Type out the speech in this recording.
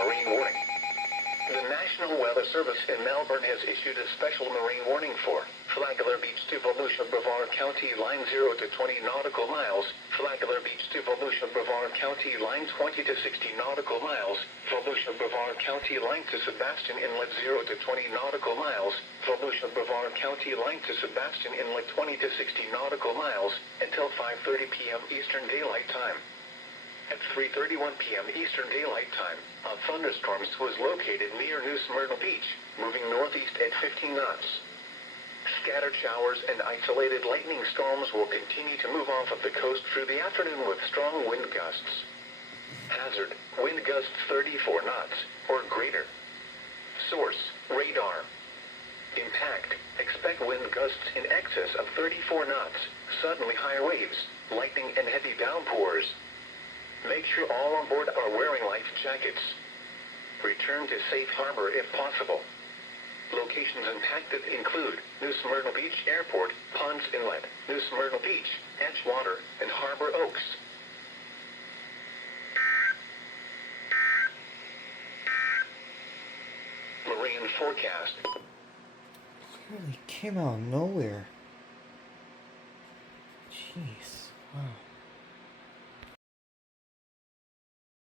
marine warning. The National Weather Service in Melbourne has issued a special marine warning for Flagler Beach to Volusia Brevard County, line 0 to 20 nautical miles, Flagler Beach to Volusia Brevard County, line 20 to 60 nautical miles, Volusia Brevard County, line to Sebastian Inlet 0 to 20 nautical miles, Volusia Brevard County, line to Sebastian Inlet 20 to 60 nautical miles, until 5:30 p.m. Eastern Daylight Time. At 3:31 p.m. Eastern Daylight Time, a thunderstorm was located near New Smyrna Beach, moving northeast at 15 knots. Scattered showers and isolated lightning storms will continue to move off of the coast through the afternoon with strong wind gusts. Hazard, wind gusts 34 knots, or greater. Source, radar. Impact, expect wind gusts in excess of 34 knots, suddenly high waves, lightning and heavy downpours. Make sure all on board are wearing life jackets. Return to safe harbor if possible. Locations impacted include New Smyrna Beach Airport, Ponds Inlet, New Smyrna Beach, Edgewater, and Harbor Oaks. Marine forecast. It really came out of nowhere. Jeez. Wow.